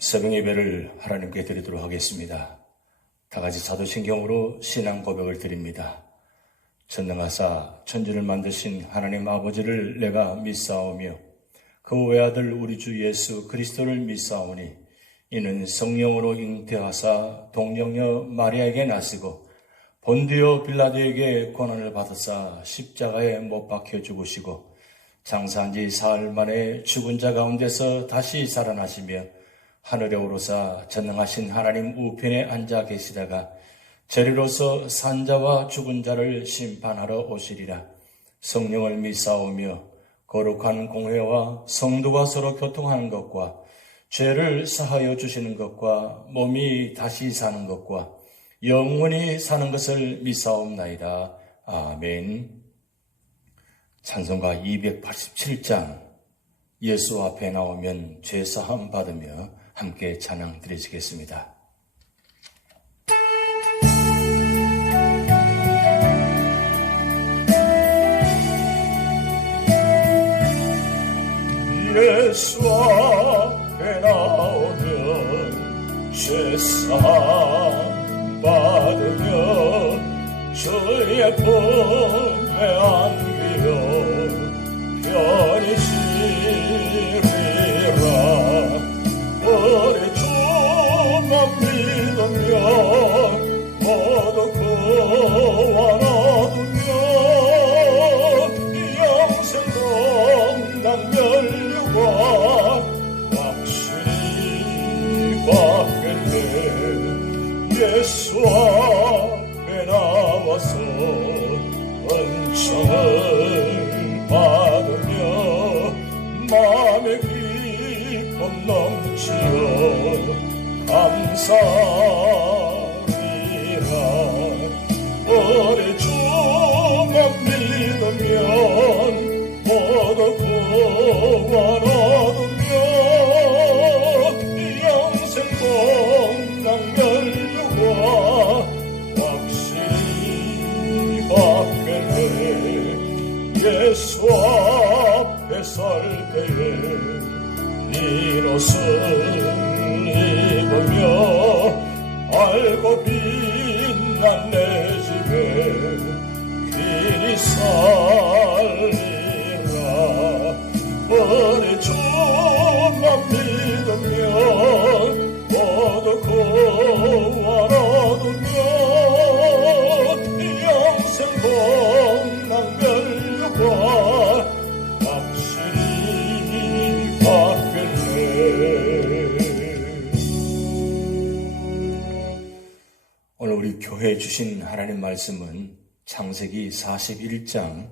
새벽 예배를 하나님께 드리도록 하겠습니다. 다 같이 사도신경으로 신앙 고백을 드립니다. 전능하사 천지를 만드신 하나님 아버지를 내가 믿사오며 그 외아들 우리 주 예수 그리스도를 믿사오니 이는 성령으로 잉태하사 동정녀 마리아에게 나시고 본디오 빌라도에게 고난을 받으사 십자가에 못 박혀 죽으시고 장사한 지 사흘 만에 죽은 자 가운데서 다시 살아나시며 하늘에 오르사 전능하신 하나님 우편에 앉아 계시다가 저리로서 산자와 죽은 자를 심판하러 오시리라. 성령을 믿사오며 거룩한 공회와 성도가 서로 교통하는 것과 죄를 사하여 주시는 것과 몸이 다시 사는 것과 영원히 사는 것을 믿사옵나이다. 아멘. 찬송가 287장 예수 앞에 나오면 죄사함 받으며 함께 찬양 드리시겠습니다. 예수 앞에 나오면 죄사함 받으며 주의 품에 안기어 편히 쉬리라. 우리 주만 믿으며 모두 구원하며 영생 동난 면류관 확실히 받겠네. 예수 앞에 나와서 은총을 받으며 마음의 기쁨 넘치어 감사리라. 우리 주만 믿으면 모두 구원 얻으며 영생 공당 면류관 확실히 받겠네. 예수 앞에 설 때에 이옷을 입으며 알고 빛난 내 집에 길이 살리라. 우리 주만 믿으면 모두 구원 얻으며 영생 공당 면류관 확실히 받겠네. 오늘 우리 교회에 주신 하나님 말씀은 창세기 41장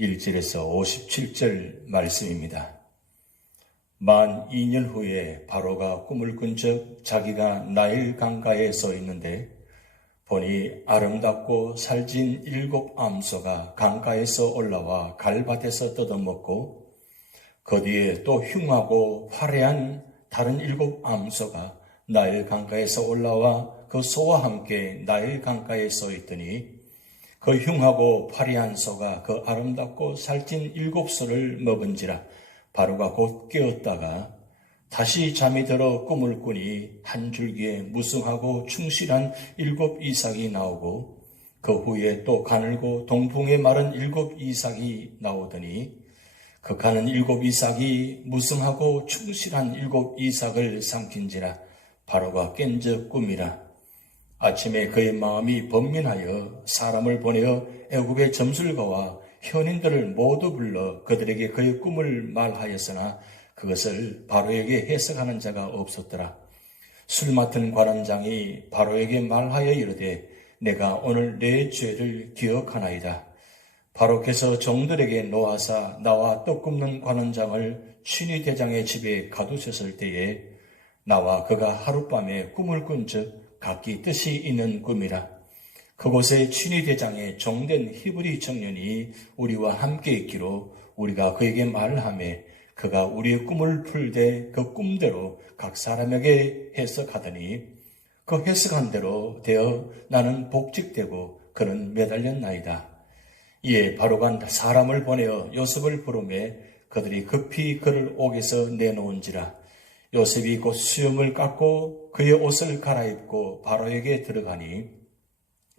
1절에서 57절 말씀입니다. 만 2년 후에 바로가 꿈을 꾼 적 자기가 나일 강가에 서 있는데 보니 아름답고 살진 7 암소가 강가에서 올라와 갈밭에서 뜯어먹고 그 뒤에 또 흉하고 화려한 다른 7 암소가 나일 강가에서 올라와 그 소와 함께 나일 강가에 서 있더니 그 흉하고 화려한 소가 그 아름답고 살찐 7 소를 먹은지라. 바로가 곧 깨었다가 다시 잠이 들어 꿈을 꾸니 한 줄기에 무성하고 충실한 7 이삭이 나오고 그 후에 또 가늘고 동풍에 마른 7 이삭이 나오더니 그 가는 7 이삭이 무성하고 충실한 7 이삭을 삼킨지라. 바로가 깬 적 꿈이라. 아침에 그의 마음이 번민하여 사람을 보내어 애굽의 점술가와 현인들을 모두 불러 그들에게 그의 꿈을 말하였으나 그것을 바로에게 해석하는 자가 없었더라. 술 맡은 관원장이 바로에게 말하여 이르되 내가 오늘 내 죄를 기억하나이다. 바로께서 종들에게 노하사 나와 떡 굽는 관원장을 친위 대장의 집에 가두셨을 때에 나와 그가 하룻밤에 꿈을 꾼 적 각기 뜻이 있는 꿈이라. 그곳에 친위 대장의 종된 히브리 청년이 우리와 함께 있기로 우리가 그에게 말하며 그가 우리의 꿈을 풀되 그 꿈대로 각 사람에게 해석하더니 그 해석한 대로 되어 나는 복직되고 그는 매달렸나이다. 이에 바로가 사람을 보내어 요셉을 부르매 그들이 급히 그를 옥에서 내놓은지라. 요셉이 곧 수염을 깎고 그의 옷을 갈아입고 바로에게 들어가니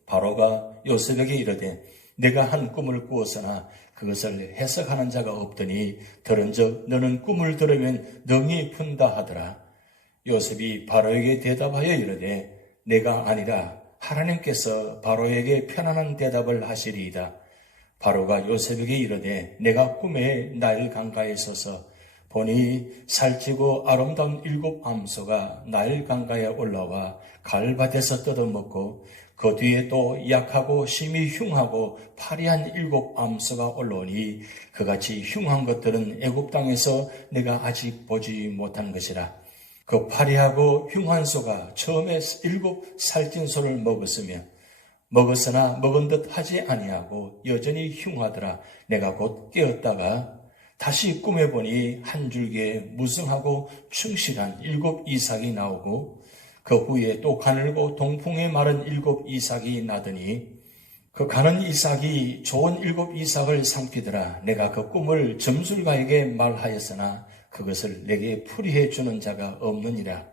바로가 요셉에게 이르되 내가 한 꿈을 꾸었으나 그것을 해석하는 자가 없더니 들은즉 너는 꿈을 들으면 능히 푼다 하더라. 요셉이 바로에게 대답하여 이르되 내가 아니라 하나님께서 바로에게 편안한 대답을 하시리이다. 바로가 요셉에게 이르되 내가 꿈에 나일 강가에 서서 보니 살찌고 아름다운 7 암소가 나일 강가에 올라와 갈밭에서 뜯어먹고 그 뒤에 또 약하고 심히 흉하고 파리한 7 암소가 올라오니 그같이 흉한 것들은 애굽 땅에서 내가 아직 보지 못한 것이라. 그 파리하고 흉한 소가 처음에 7 살찐 소를 먹었으나 먹은 듯 하지 아니하고 여전히 흉하더라. 내가 곧 깨었다가 다시 꿈에 보니 한 줄기에 무성하고 충실한 7 이삭이 나오고 그 후에 또 가늘고 동풍에 마른 7 이삭이 나더니 그 가는 이삭이 좋은 7 이삭을 삼키더라. 내가 그 꿈을 점술가에게 말하였으나 그것을 내게 풀이해 주는 자가 없느니라.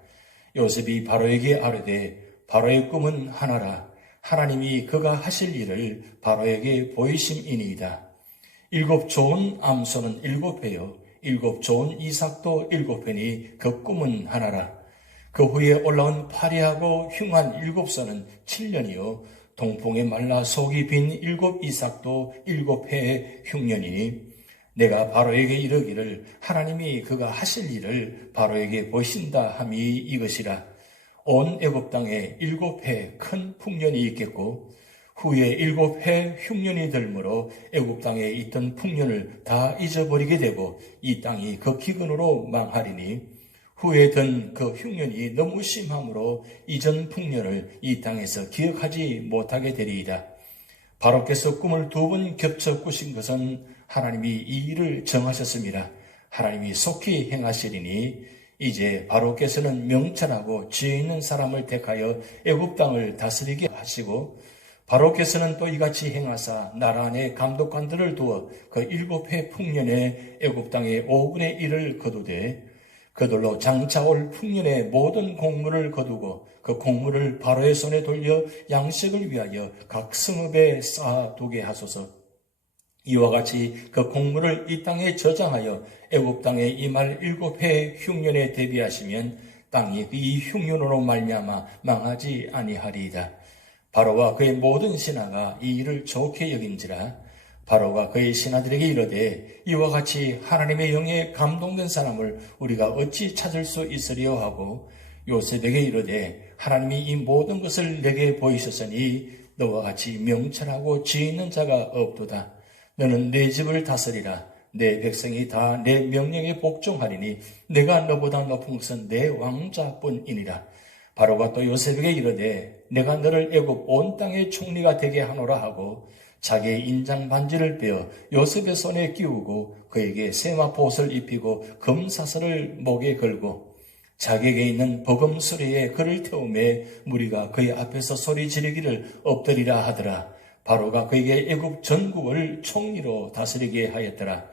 요셉이 바로에게 아뢰되 바로의 꿈은 하나라. 하나님이 그가 하실 일을 바로에게 보이심이니이다. 7 좋은 암소는 7회요 7 좋은 이삭도 7회니 그 꿈은 하나라. 그 후에 올라온 파리하고 흉한 7소는 7년이요 동풍에 말라 속이 빈 7 이삭도 7회의 흉년이니 내가 바로에게 이르기를 하나님이 그가 하실 일을 바로에게 보신다 함이 이것이라. 온 애굽 땅에 7회 큰 풍년이 있겠고 후에 7회 흉년이 들므로 애굽 땅에 있던 풍년을 다 잊어버리게 되고 이 땅이 그 기근으로 망하리니 후에 든 그 흉년이 너무 심함으로 이전 풍년을 이 땅에서 기억하지 못하게 되리이다. 바로께서 꿈을 2번 겹쳐 꾸신 것은 하나님이 이 일을 정하셨습니다. 하나님이 속히 행하시리니 이제 바로께서는 명철하고 지혜 있는 사람을 택하여 애굽 땅을 다스리게 하시고 바로께서는 또 이같이 행하사 나라 안에 감독관들을 두어 그 7회 풍년에 애굽 땅의 5분의 1을 거두되 그들로 장차올 풍년의 모든 곡물을 거두고 그 곡물을 바로의 손에 돌려 양식을 위하여 각 성읍에 쌓아두게 하소서. 이와 같이 그 곡물을 이 땅에 저장하여 애굽 땅에 임할 7회 흉년에 대비하시면 땅이 이 흉년으로 말미암아 망하지 아니하리이다. 바로와 그의 모든 신하가 이 일을 좋게 여긴지라. 바로가 그의 신하들에게 이르되 이와 같이 하나님의 영에 감동된 사람을 우리가 어찌 찾을 수 있으리요 하고 요셉에게 이르되 하나님이 이 모든 것을 내게 보이셨으니 너와 같이 명철하고 지혜 있는 자가 없도다. 너는 내 집을 다스리라. 내 백성이 다 내 명령에 복종하리니 내가 너보다 높은 것은 내 왕자뿐이니라. 바로가 또 요셉에게 이르되 내가 너를 애굽 온 땅의 총리가 되게 하노라 하고 자기의 인장 반지를 빼어 요셉의 손에 끼우고 그에게 세마포옷을 입히고 금사슬을 목에 걸고 자기에게 있는 버금 수레에 그를 태우매 무리가 그의 앞에서 소리 지르기를 엎드리라 하더라. 바로가 그에게 애굽 전국을 총리로 다스리게 하였더라.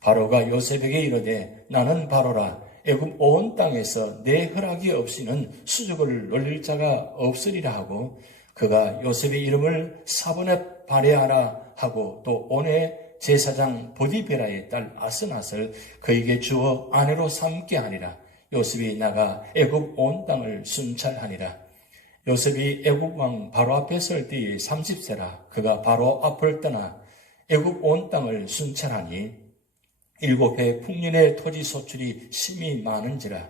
바로가 요셉에게 이르되 나는 바로라. 애굽 온 땅에서 내 허락이 없이는 수족을 놀릴 자가 없으리라 하고 그가 요셉의 이름을 사본에 발해하라 하고 또 온의 제사장 보디베라의 딸 아스낫을 그에게 주어 아내로 삼게 하니라. 요셉이 나가 애굽 온 땅을 순찰하니라. 요셉이 애굽 왕 바로 앞에 설 때에 30세라. 그가 바로 앞을 떠나 애굽 온 땅을 순찰하니 7회 풍년의 토지 소출이 심히 많은지라.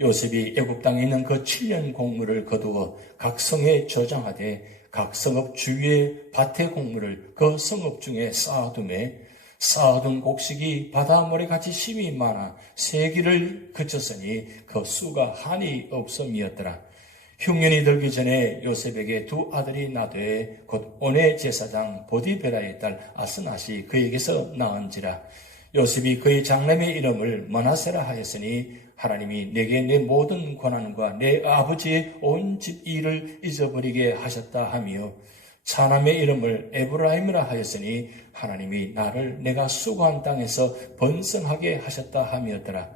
요셉이 애굽 땅에 있는 그 7년 곡물을 거두어 각 성에 저장하되 각 성읍 주위의 밭의 곡물을 그 성읍 중에 쌓아두매 쌓아둔 곡식이 바다 모래같이 심히 많아 세기를 그쳤으니 그 수가 한이 없음이었더라. 흉년이 들기 전에 요셉에게 2 아들이 나되 곧 온의 제사장 보디베라의 딸 아스낫이 그에게서 낳은지라. 요셉이 그의 장남의 이름을 머나세라 하였으니 하나님이 내게 내 모든 권한과 내 아버지의 온 집 일을 잊어버리게 하셨다 하며 차남의 이름을 에브라임이라 하였으니 하나님이 나를 내가 수고한 땅에서 번성하게 하셨다 함이었더라.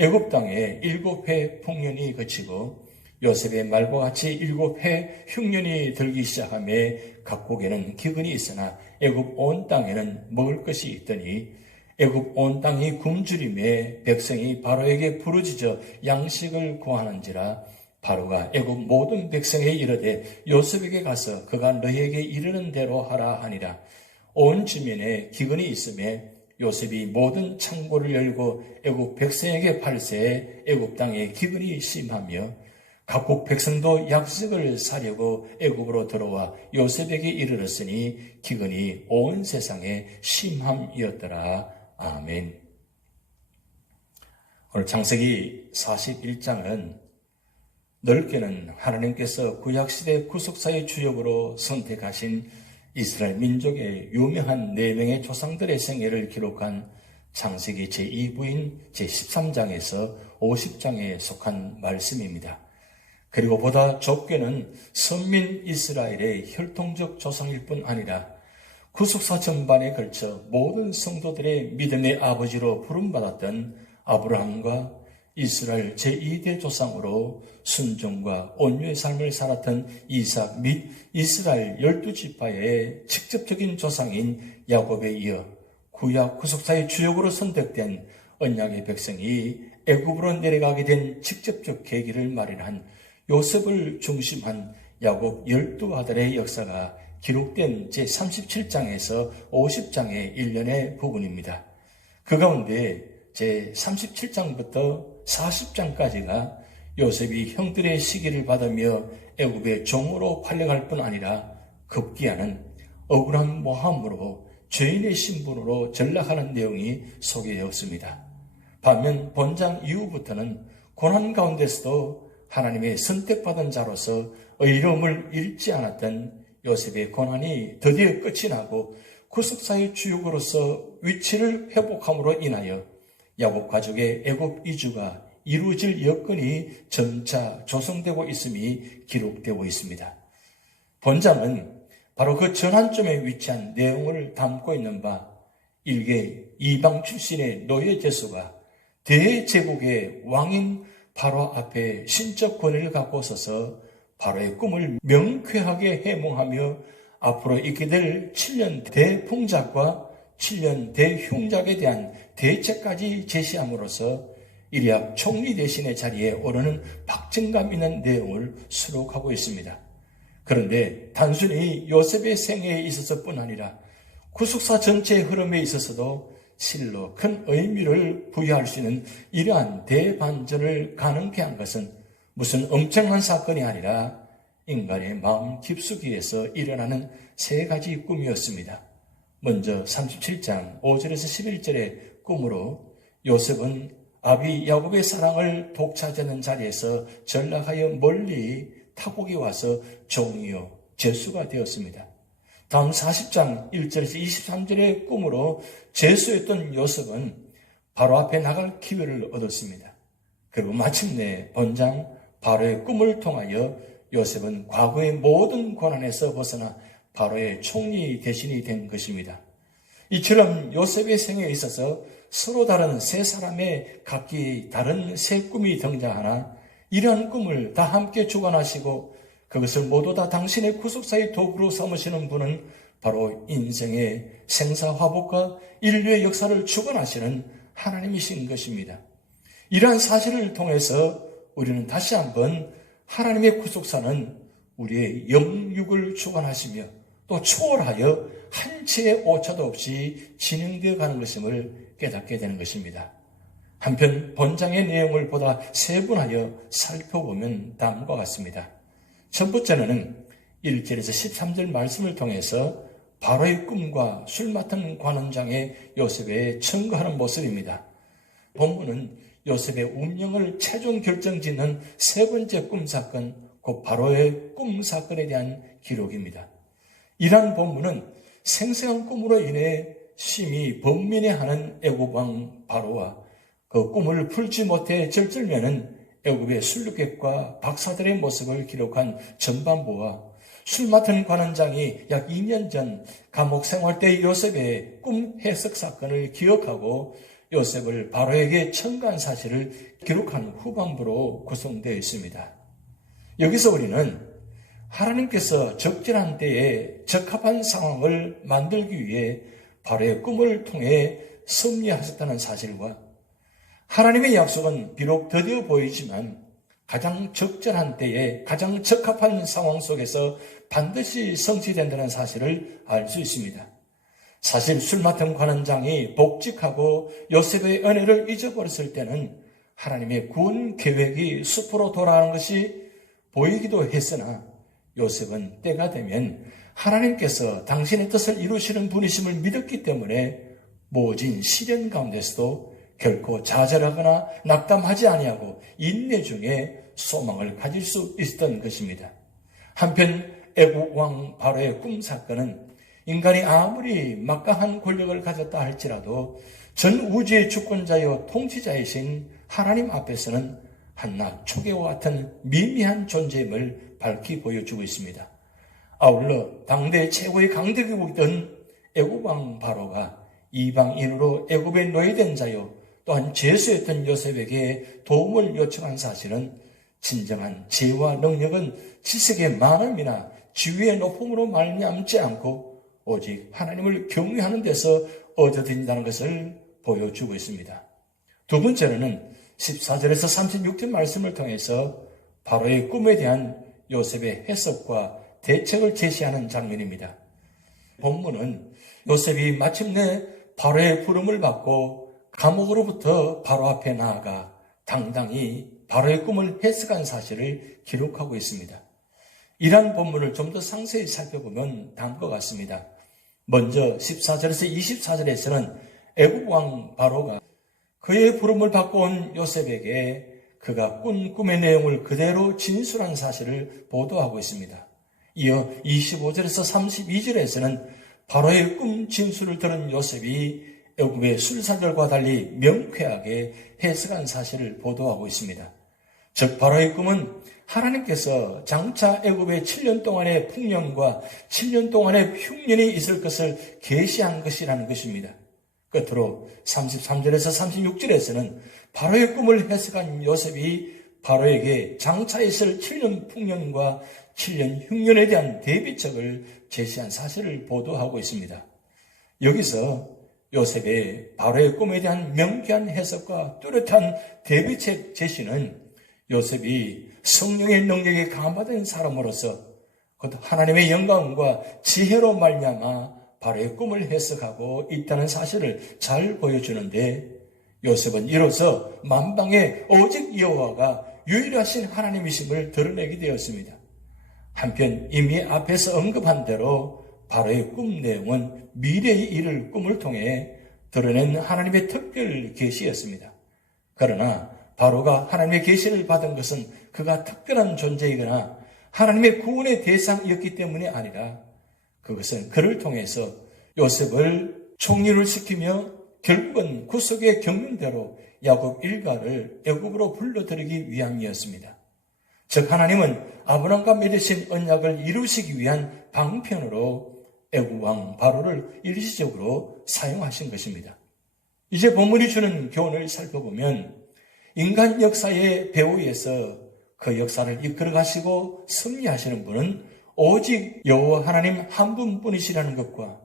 애굽 땅에 7회 풍년이 그치고 요셉의 말과 같이 7회 흉년이 들기 시작하며 각국에는 기근이 있으나 애굽 온 땅에는 먹을 것이 있더니 애굽 온 땅이 굶주림에 백성이 바로에게 부르짖어 양식을 구하는지라 바로가 애굽 모든 백성에게 이르되 요셉에게 가서 그가 너희에게 이르는 대로 하라 하니라. 온 주민에 기근이 있음에 요셉이 모든 창고를 열고 애굽 백성에게 팔세 애굽 땅에 기근이 심하며 각국 백성도 약식을 사려고 애굽으로 들어와 요셉에게 이르렀으니 기근이 온 세상에 심함이었더라. 아멘. 오늘 창세기 41장은 넓게는 하나님께서 구약시대 구속사의 주역으로 선택하신 이스라엘 민족의 유명한 4명의 조상들의 생애를 기록한 창세기 제2부인 제13장에서 50장에 속한 말씀입니다. 그리고 보다 좁게는 선민 이스라엘의 혈통적 조상일 뿐 아니라 구속사 전반에 걸쳐 모든 성도들의 믿음의 아버지로 부름받았던 아브라함과 이스라엘 제2대 조상으로 순종과 온유의 삶을 살았던 이삭 및 이스라엘 12지파의 직접적인 조상인 야곱에 이어 구약 구속사의 주역으로 선택된 언약의 백성이 애굽으로 내려가게 된 직접적 계기를 마련한 요셉을 중심한 야곱 12아들의 역사가 기록된 제37장에서 50장의 일련의 부분입니다. 그 가운데 제37장부터 40장까지가 요셉이 형들의 시기를 받으며 애굽의 종으로 팔려갈 뿐 아니라 급기야는 억울한 모함으로 죄인의 신분으로 전락하는 내용이 소개되었습니다. 반면 본장 이후부터는 고난 가운데서도 하나님의 선택받은 자로서 의로움을 잃지 않았던 요셉의 고난이 드디어 끝이 나고 구속사의 주역으로서 위치를 회복함으로 인하여 야곱 가족의 애굽 이주가 이루어질 여건이 점차 조성되고 있음이 기록되고 있습니다. 본장은 바로 그 전환점에 위치한 내용을 담고 있는 바 일개 이방 출신의 노예 제수가 대제국의 왕인 바로 앞에 신적 권위를 갖고 서서 바로의 꿈을 명쾌하게 해몽하며 앞으로 있게 될 7년 대풍작과 7년 대흉작에 대한 대책까지 제시함으로써 이리압 총리 대신의 자리에 오르는 박진감 있는 내용을 수록하고 있습니다. 그런데 단순히 요셉의 생애에 있어서뿐 아니라 구속사 전체의 흐름에 있어서도 실로 큰 의미를 부여할 수 있는 이러한 대반전을 가능케 한 것은 무슨 엄청난 사건이 아니라 인간의 마음 깊숙이에서 일어나는 3가지 꿈이었습니다. 먼저 37장 5절에서 11절의 꿈으로 요셉은 아비 야곱의 사랑을 독차지하는 자리에서 전락하여 멀리 타국이 와서 종이요 제수가 되었습니다. 다음 40장 1절에서 23절의 꿈으로 제수였던 요셉은 바로 앞에 나갈 기회를 얻었습니다. 그리고 마침내 본장 바로의 꿈을 통하여 요셉은 과거의 모든 고난에서 벗어나 바로의 총리 대신이 된 것입니다. 이처럼 요셉의 생애에 있어서 서로 다른 3사람의 각기 다른 새 꿈이 등장하나 이러한 꿈을 다 함께 주관하시고 그것을 모두 다 당신의 구속사의 도구로 삼으시는 분은 바로 인생의 생사화복과 인류의 역사를 주관하시는 하나님이신 것입니다. 이러한 사실을 통해서 우리는 다시 한번 하나님의 구속사는 우리의 영육을 주관하시며 또 초월하여 한치의 오차도 없이 진행되어 가는 것임을 깨닫게 되는 것입니다. 한편 본장의 내용을 보다 세분하여 살펴보면 다음과 같습니다. 첫 번째는 1절에서 13절 말씀을 통해서 바로의 꿈과 술 맡은 관원장의 요셉에 청구하는 모습입니다. 본문은 요셉의 운명을 최종 결정짓는 3번째 꿈 사건, 곧 바로의 꿈 사건에 대한 기록입니다. 이러한 본문은 생생한 꿈으로 인해 심히 번민해하는 애굽 왕 바로와 그 꿈을 풀지 못해 절절매는 애굽의 술객과 박사들의 모습을 기록한 전반부와 술 맡은 관원장이 약 2년 전 감옥 생활 때 요셉의 꿈 해석 사건을 기억하고 요셉을 바로에게 청구한 사실을 기록한 후반부로 구성되어 있습니다. 여기서 우리는 하나님께서 적절한 때에 적합한 상황을 만들기 위해 바로의 꿈을 통해 섭리하셨다는 사실과 하나님의 약속은 비록 더디어 보이지만 가장 적절한 때에 가장 적합한 상황 속에서 반드시 성취된다는 사실을 알 수 있습니다. 사실 술 맡은 관원장이 복직하고 요셉의 은혜를 잊어버렸을 때는 하나님의 구원 계획이 수포로 돌아가는 것이 보이기도 했으나 요셉은 때가 되면 하나님께서 당신의 뜻을 이루시는 분이심을 믿었기 때문에 모진 시련 가운데서도 결코 좌절하거나 낙담하지 아니하고 인내 중에 소망을 가질 수 있었던 것입니다. 한편 애국 왕 바로의 꿈 사건은 인간이 아무리 막강한 권력을 가졌다 할지라도 전 우주의 주권자여 통치자이신 하나님 앞에서는 한낱 초계와 같은 미미한 존재임을 밝히 보여주고 있습니다. 아울러 당대 최고의 강대국이던 애국 왕 바로가 이방인으로 애굽에 노예된 자요 또한 죄수였던 요셉에게 도움을 요청한 사실은 진정한 지혜와 능력은 지식의 많음이나 지위의 높음으로 말미암지 않고 오직 하나님을 경외하는 데서 얻어진다는 것을 보여주고 있습니다. 두 번째로는 14절에서 36절 말씀을 통해서 바로의 꿈에 대한 요셉의 해석과 대책을 제시하는 장면입니다. 본문은 요셉이 마침내 바로의 부름을 받고 감옥으로부터 바로 앞에 나아가 당당히 바로의 꿈을 해석한 사실을 기록하고 있습니다. 이러한 본문을 좀 더 상세히 살펴보면 다음과 같습니다. 먼저 14절에서 24절에서는 애국 왕 바로가 그의 부름을 받고 온 요셉에게 그가 꾼 꿈의 내용을 그대로 진술한 사실을 보도하고 있습니다. 이어 25절에서 32절에서는 바로의 꿈 진술을 들은 요셉이 애굽의 술사들과 달리 명쾌하게 해석한 사실을 보도하고 있습니다. 즉 바로의 꿈은 하나님께서 장차 애굽의 7년 동안의 풍년과 7년 동안의 흉년이 있을 것을 계시한 것이라는 것입니다. 끝으로 33절에서 36절에서는 바로의 꿈을 해석한 요셉이 바로에게 장차 있을 7년 풍년과 7년 흉년에 대한 대비책을 제시한 사실을 보도하고 있습니다. 여기서 요셉의 바로의 꿈에 대한 명쾌한 해석과 뚜렷한 대비책 제시는 요셉이 성령의 능력에 감화된 사람으로서 곧 하나님의 영광과 지혜로 말미암아 바로의 꿈을 해석하고 있다는 사실을 잘 보여주는데 요셉은 이로써 만방에 오직 여호와가 유일하신 하나님이심을 드러내게 되었습니다. 한편 이미 앞에서 언급한 대로 바로의 꿈 내용은 미래의 일을 꿈을 통해 드러낸 하나님의 특별 계시였습니다. 그러나 바로가 하나님의 계시를 받은 것은 그가 특별한 존재이거나 하나님의 구원의 대상이었기 때문이 아니라 그것은 그를 통해서 요셉을 총리를 시키며 결국은 구속의 경륜대로 야곱 일가를 애굽으로 불러들이기 위함이었습니다. 즉 하나님은 아브람과 맺으신 언약을 이루시기 위한 방편으로 애굽 왕 바로를 일시적으로 사용하신 것입니다. 이제 본문이 주는 교훈을 살펴보면 인간 역사의 배후에서 그 역사를 이끌어 가시고 섭리하시는 분은 오직 여호와 하나님 한 분뿐이시라는 것과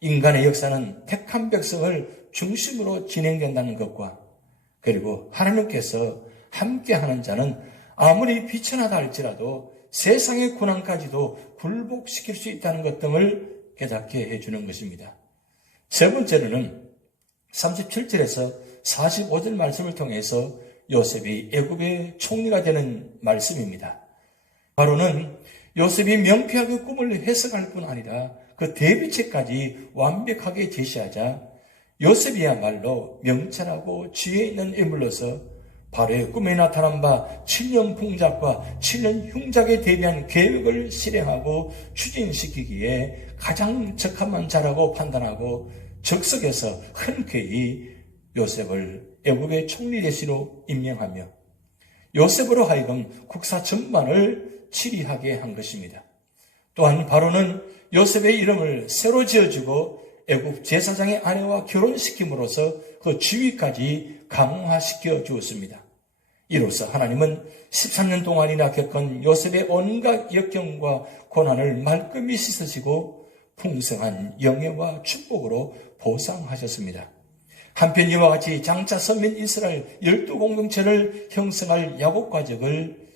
인간의 역사는 택한 백성을 중심으로 진행된다는 것과 그리고 하나님께서 함께하는 자는 아무리 비천하다 할지라도 세상의 고난까지도 굴복시킬 수 있다는 것 등을 깨닫게 해주는 것입니다. 세 번째로는 37절에서 45절 말씀을 통해서 요셉이 애굽의 총리가 되는 말씀입니다. 바로는 요셉이 명쾌하게 꿈을 해석할 뿐 아니라 그 대비책까지 완벽하게 제시하자 요셉이야말로 명철하고 지혜 있는 인물로서 바로의 꿈에 나타난 바 7년 풍작과 7년 흉작에 대비한 계획을 실행하고 추진시키기에 가장 적합한 자라고 판단하고 적석에서 흔쾌히 요셉을 애굽의 총리 대신으로 임명하며 요셉으로 하여금 국사 전반을 치리하게 한 것입니다. 또한 바로는 요셉의 이름을 새로 지어주고 애굽 제사장의 아내와 결혼시킴으로써 그 지위까지 강화시켜 주었습니다. 이로써 하나님은 13년 동안이나 겪은 요셉의 온갖 역경과 고난을 말끔히 씻으시고 풍성한 영예와 축복으로 보상하셨습니다. 한편 이와 같이 장차 선민 이스라엘 12공동체를 형성할 야곱 가족을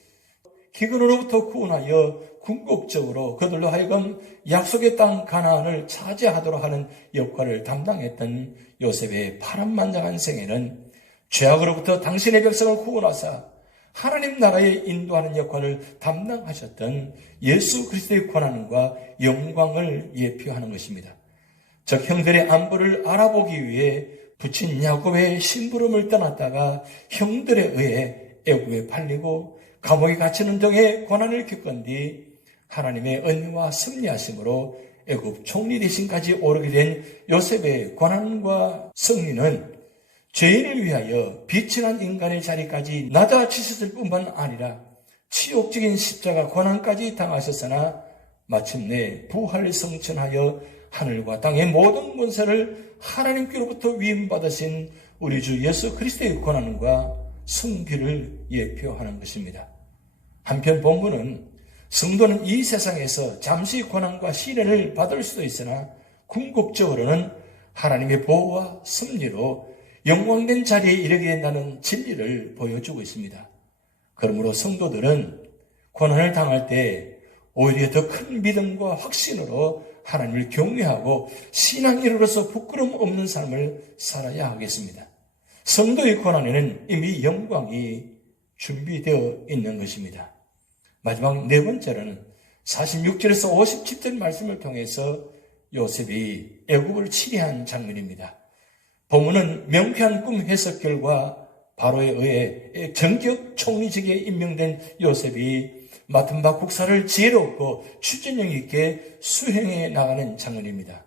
기근으로부터 구원하여 궁극적으로 그들로 하여금 약속의 땅 가나안을 차지하도록 하는 역할을 담당했던 요셉의 파란만장한 생애는 죄악으로부터 당신의 백성을 구원하사 하나님 나라에 인도하는 역할을 담당하셨던 예수 그리스도의 권한과 영광을 예표하는 것입니다. 즉 형들의 안부를 알아보기 위해 부친 야곱의 심부름을 떠났다가 형들에 의해 애굽에 팔리고 감옥에 갇히는 등의 고난을 겪은 뒤 하나님의 은혜와 섭리하심으로 애굽 총리 대신까지 오르게 된 요셉의 고난과 승리는 죄인을 위하여 비천한 인간의 자리까지 낮아지셨을 뿐만 아니라 치욕적인 십자가 고난까지 당하셨으나 마침내 부활 성천하여 하늘과 땅의 모든 권세를 하나님께로부터 위임받으신 우리 주 예수 그리스도의 고난과 승기를 예표하는 것입니다. 한편 본문은 성도는 이 세상에서 잠시 고난과 시련을 받을 수도 있으나 궁극적으로는 하나님의 보호와 섭리로 영광된 자리에 이르게 된다는 진리를 보여주고 있습니다. 그러므로 성도들은 고난을 당할 때 오히려 더 큰 믿음과 확신으로 하나님을 경외하고 신앙인으로서 부끄러움 없는 삶을 살아야 하겠습니다. 성도의 고난에는 이미 영광이 준비되어 있는 것입니다. 마지막 네 번째로는 46절에서 57절 말씀을 통해서 요셉이 애굽을 치리한 장면입니다. 본문은 명쾌한 꿈 해석 결과 바로에 의해 정격 총리직에 임명된 요셉이 맡은 바 국사를 지혜롭고 추진력 있게 수행해 나가는 장면입니다.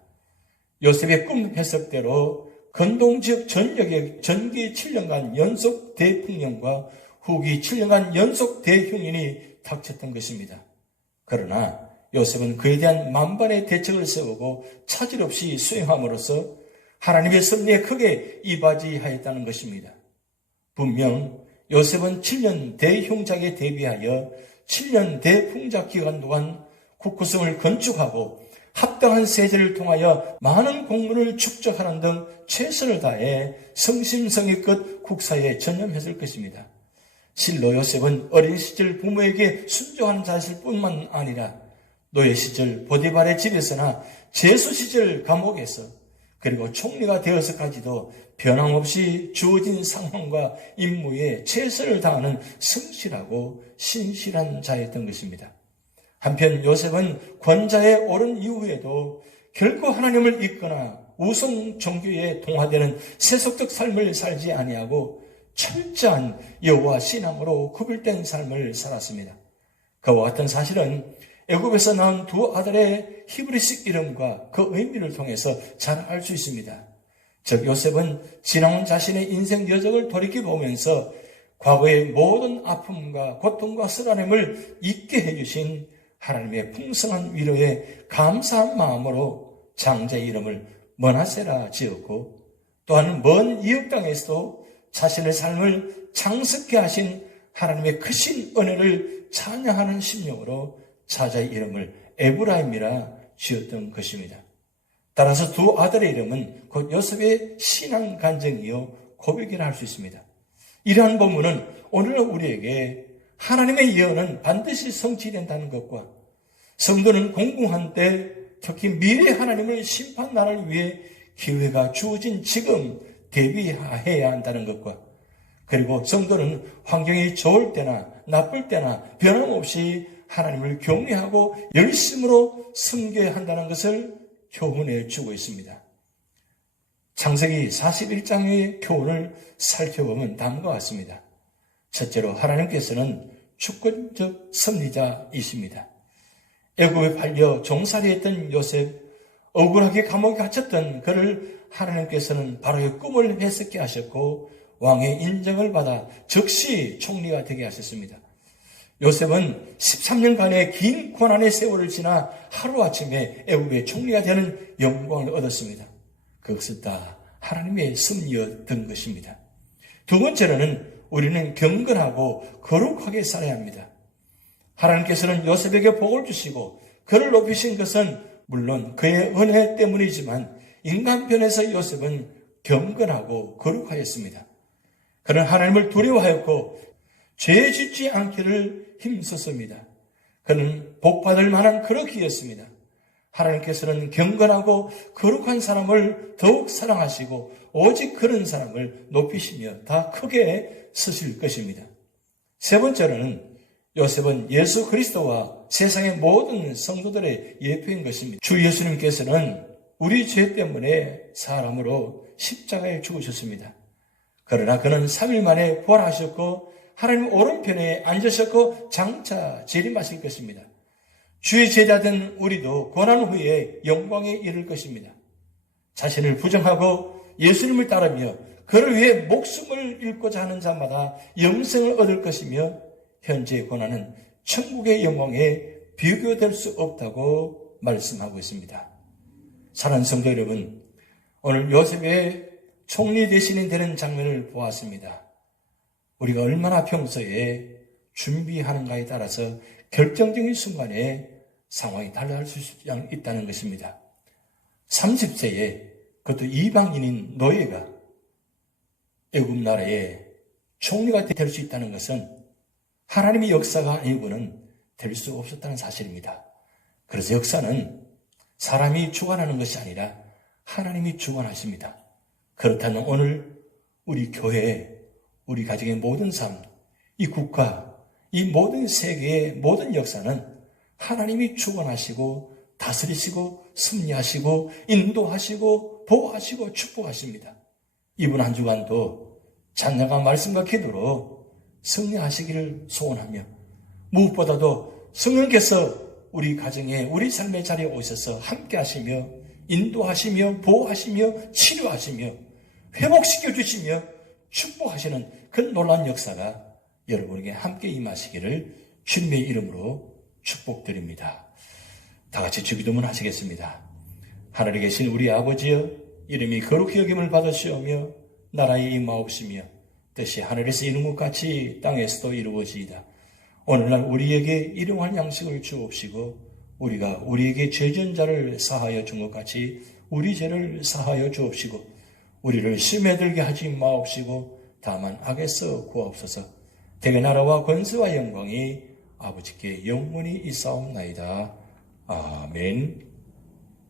요셉의 꿈 해석대로 건동 지역 전역에 전기 7년간 연속 대풍령과 후기 7년간 연속 대흉년이 닥쳤던 것입니다. 그러나 요셉은 그에 대한 만반의 대책을 세우고 차질 없이 수행함으로써 하나님의 섭리에 크게 이바지하였다는 것입니다. 분명 요셉은 7년 대흉작에 대비하여 7년 대풍작 기간 동안 국구성을 건축하고 합당한 세제를 통하여 많은 공물을 축적하는 등 최선을 다해 성심성의껏 국사에 전념했을 것입니다. 실로 요셉은 어린 시절 부모에게 순종하는 자였을 뿐만 아니라 노예 시절 보디발의 집에서나 제수 시절 감옥에서 그리고 총리가 되어서까지도 변함없이 주어진 상황과 임무에 최선을 다하는 성실하고 신실한 자였던 것입니다. 한편 요셉은 권자에 오른 이후에도 결코 하나님을 잊거나 우상 종교에 동화되는 세속적 삶을 살지 아니하고 철저한 여호와 신앙으로 구별된 삶을 살았습니다. 그와 같은 사실은 애굽에서 낳은 두 아들의 히브리식 이름과 그 의미를 통해서 잘 알 수 있습니다. 즉 요셉은 지나온 자신의 인생 여정을 돌이켜보면서 과거의 모든 아픔과 고통과 쓰라림을 잊게 해주신 하나님의 풍성한 위로에 감사한 마음으로 장자의 이름을 머나세라 지었고 또한 먼 이웃 땅에서도 자신의 삶을 창석케 하신 하나님의 크신 은혜를 찬양하는 심령으로 자자의 이름을 에브라임이라 지었던 것입니다. 따라서 두 아들의 이름은 곧 요셉의 신앙 간증이요 고백이라 할 수 있습니다. 이러한 본문은 오늘날 우리에게 하나님의 예언은 반드시 성취된다는 것과 성도는 공공한 때 특히 미래 하나님을 심판 날을 위해 기회가 주어진 지금 대비해야 한다는 것과 그리고 성도는 환경이 좋을 때나 나쁠 때나 변함없이 하나님을 경외하고 열심으로 섬겨야 한다는 것을 교훈해 주고 있습니다. 창세기 41장의 교훈을 살펴보면 다음과 같습니다. 첫째로 하나님께서는 주권적 섭리자이십니다. 애굽에 팔려 종살이했던 요셉, 억울하게 감옥에 갇혔던 그를 하나님께서는 바로의 꿈을 해석케 하셨고 왕의 인정을 받아 즉시 총리가 되게 하셨습니다. 요셉은 13년간의 긴 고난의 세월을 지나 하루아침에 애굽의 총리가 되는 영광을 얻었습니다. 그것은 다 하나님의 섭리였던 것입니다. 두 번째로는 우리는 경건하고 거룩하게 살아야 합니다. 하나님께서는 요셉에게 복을 주시고 그를 높이신 것은 물론 그의 은혜 때문이지만 인간편에서 요셉은 경건하고 거룩하였습니다. 그는 하나님을 두려워하였고 죄 짓지 않기를 힘썼습니다. 그는 복받을 만한 거룩이었습니다. 하나님께서는 경건하고 거룩한 사람을 더욱 사랑하시고 오직 그런 사람을 높이시며 다 크게 쓰실 것입니다. 세 번째로는 요셉은 예수 그리스도와 세상의 모든 성도들의 예표인 것입니다. 주 예수님께서는 우리 죄 때문에 사람으로 십자가에 죽으셨습니다. 그러나 그는 3일 만에 부활하셨고 하나님 오른편에 앉으셨고 장차 재림하실 것입니다. 주의 제자된 우리도 고난 후에 영광에 이를 것입니다. 자신을 부정하고 예수님을 따르며 그를 위해 목숨을 잃고자 하는 자마다 영생을 얻을 것이며 현재의 고난은 천국의 영광에 비교될 수 없다고 말씀하고 있습니다. 사랑하는 성도 여러분, 오늘 요셉의 총리 대신이 되는 장면을 보았습니다. 우리가 얼마나 평소에 준비하는가에 따라서 결정적인 순간에 상황이 달라질 수 있다는 것입니다. 30세에 그것도 이방인인 노예가 애굽 나라의 총리가 될 수 있다는 것은 하나님의 역사가 아니고는 될 수 없었다는 사실입니다. 그래서 역사는 사람이 주관하는 것이 아니라 하나님이 주관하십니다. 그렇다면 오늘 우리 교회, 우리 가정의 모든 삶, 이 국가, 이 모든 세계의 모든 역사는 하나님이 주관하시고 다스리시고 섭리하시고 인도하시고 보호하시고 축복하십니다. 이번 한 주간도 찬양과 말씀과 기도로 승리하시기를 소원하며 무엇보다도 성령께서 우리 가정에 우리 삶의 자리에 오셔서 함께 하시며 인도하시며 보호하시며 치료하시며 회복시켜 주시며 축복하시는 그 놀라운 역사가 여러분에게 함께 임하시기를 주님의 이름으로 축복드립니다. 다 같이 주기도문 하시겠습니다. 하늘에 계신 우리 아버지여, 이름이 거룩히 여김을 받으시오며 나라의 임하옵시며 뜻이 하늘에서 이룬 것 같이 땅에서도 이루어지이다. 오늘날 우리에게 일용할 양식을 주옵시고 우리가 우리에게 죄진 자를 사하여 준 것 같이 우리 죄를 사하여 주옵시고 우리를 시험에 들게 하지 마옵시고 다만 악에서 구하옵소서. 대개 나라와 권세와 영광이 아버지께 영원히 있사옵나이다. 아멘.